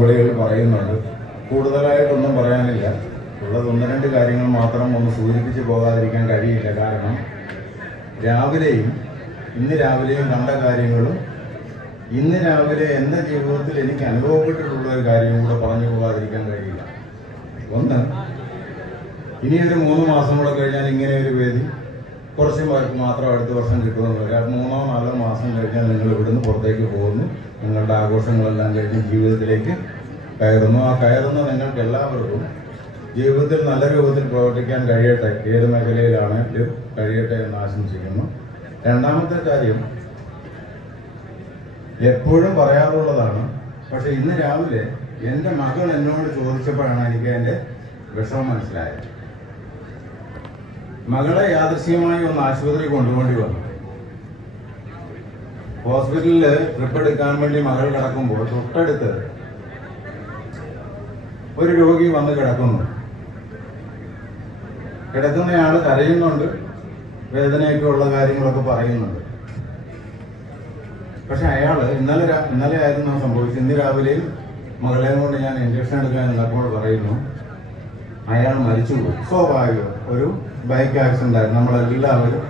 വിളികൾ പറയുന്നുണ്ട്. കൂടുതലായിട്ടൊന്നും പറയാനില്ല. ഉള്ളത് ഒന്ന് രണ്ട് കാര്യങ്ങൾ മാത്രം ഒന്ന് സൂചിപ്പിച്ച് പോകാതിരിക്കാൻ കഴിയില്ല. കാരണം ഇന്ന് രാവിലെയും കണ്ട കാര്യങ്ങളും ഇന്ന് രാവിലെ എൻ്റെ ജീവിതത്തിൽ എനിക്ക് അനുഭവപ്പെട്ടിട്ടുള്ള ഒരു കാര്യവും കൂടെ പറഞ്ഞു പോകാതിരിക്കാൻ കഴിയില്ല. ഒന്ന്, ഇനിയൊരു 3 മാസം കൂടെ കഴിഞ്ഞാൽ ഇങ്ങനെ ഒരു വേദി കുറച്ച് പേർക്ക് മാത്രം അടുത്ത വർഷം കിട്ടുമെന്ന് വരാം. 3-4 മാസം കഴിഞ്ഞാൽ നിങ്ങൾ ഇവിടുന്ന് പുറത്തേക്ക് പോകുന്നു. നിങ്ങളുടെ ആഘോഷങ്ങളെല്ലാം കഴിഞ്ഞ് ജീവിതത്തിലേക്ക് കയറുന്നു. ആ കയറുന്ന നിങ്ങൾക്ക് എല്ലാവർക്കും ജീവിതത്തിൽ നല്ല രൂപത്തിൽ പ്രവർത്തിക്കാൻ കഴിയട്ടെ. ഏത് മേഖലയിലാണെങ്കിലും കഴിയട്ടെ എന്ന് ആശംസിക്കുന്നു. രണ്ടാമത്തെ കാര്യം എപ്പോഴും പറയാറുള്ളതാണ്. പക്ഷെ ഇന്ന് രാവിലെ എൻ്റെ മകൾ എന്നോട് ചോദിച്ചപ്പോഴാണ് എനിക്ക് എൻ്റെ വിഷമം മനസ്സിലായത്. മകളെ യാദൃശ്ചികമായി ഒന്ന് ആശുപത്രി കൊണ്ടുപോകേണ്ടി വന്നു. ഹോസ്പിറ്റലിൽ ട്രിപ്പ് എടുക്കാൻ വേണ്ടി മകൾ കിടക്കുമ്പോൾ തൊട്ടടുത്ത് ഒരു രോഗി വന്ന് കിടക്കുന്നയാൾ കരയുന്നുണ്ട്, വേദനയൊക്കെ ഉള്ള കാര്യങ്ങളൊക്കെ പറയുന്നുണ്ട്. പക്ഷെ അയാൾ ഇന്നലെ ആയിരുന്നു സംഭവിച്ചത്. ഇന്ന് രാവിലെയും മകളെ കൊണ്ട് ഞാൻ ഇഞ്ചക്ഷൻ എടുക്കാൻ നിന്നപ്പോൾ പറയുന്നു അയാൾ മരിച്ചുപോയി. സ്വാഭാവികം, ഒരു ബൈക്ക് ആക്സിഡന്റ് ആയിരുന്നു. നമ്മളെല്ലാവരും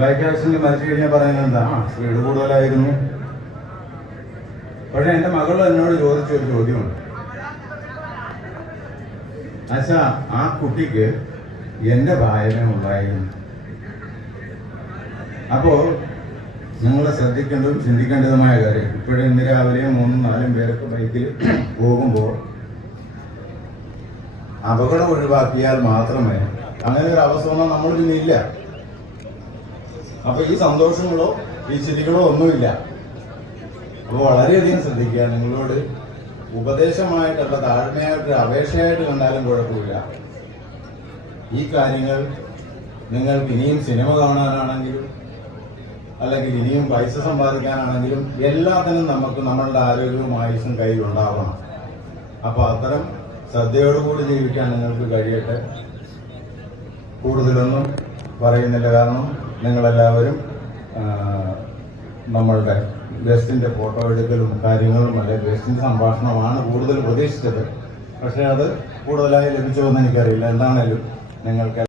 ബൈക്ക് ആക്സിഡന്റ് മരിച്ചു കഴിഞ്ഞാൽ പറയുന്നത് എന്താ, സ്പീഡ് കൂടുതലായിരുന്നു. പക്ഷെ എൻ്റെ മകൾ എന്നോട് ചോദിച്ചൊരു ചോദ്യമുണ്ട്. അച്ഛാ, ആ കുട്ടിക്ക് എൻ്റെ ഭാര്യ ഉണ്ടായിരുന്നു. അപ്പോൾ നിങ്ങൾ ശ്രദ്ധിക്കേണ്ടതും ചിന്തിക്കേണ്ടതുമായ കാര്യം, ഇപ്പോഴും ഇന്ന് രാവിലെ 3-4 പേർക്ക് ബൈക്കിൽ പോകുമ്പോൾ അപകടം ഒഴിവാക്കിയാൽ മാത്രമേ അങ്ങനെ ഒരു അവസ്ഥ നമ്മൾ പിന്നില്ല. അപ്പൊ ഈ സന്തോഷങ്ങളോ ഈ ചിരികളോ ഒന്നുമില്ല. അപ്പോൾ വളരെയധികം ശ്രദ്ധിക്കുക. നിങ്ങളോട് ഉപദേശമായിട്ടുള്ള താഴ്മയായിട്ട് അപേക്ഷയായിട്ട് കണ്ടാലും കുഴപ്പമില്ല. ഈ കാര്യങ്ങൾ നിങ്ങൾക്ക് ഇനിയും സിനിമ കാണാനാണെങ്കിലും അല്ലെങ്കിൽ ഇനിയും പൈസ സമ്പാദിക്കാനാണെങ്കിലും എല്ലാത്തിനും നമുക്ക് നമ്മളുടെ ആരോഗ്യവും ആയുസ്സും കയ്യിലുണ്ടാവണം. അപ്പോൾ അത്തരം ശ്രദ്ധയോടുകൂടി ജീവിക്കാൻ നിങ്ങൾക്ക് കഴിയട്ടെ. കൂടുതലൊന്നും പറയുന്നില്ല. കാരണം നിങ്ങളെല്ലാവരും നമ്മളുടെ ഗസ്റ്റിൻ്റെ ഫോട്ടോ എടുക്കലും കാര്യങ്ങളും അല്ലെങ്കിൽ ഗസ്റ്റിൻ്റെ സംഭാഷണമാണ് കൂടുതൽ പ്രതീക്ഷിച്ചത്. പക്ഷേ അത് കൂടുതലായി ലഭിച്ചുവെന്ന് എനിക്കറിയില്ല. എന്താണേലും നിങ്ങൾക്ക്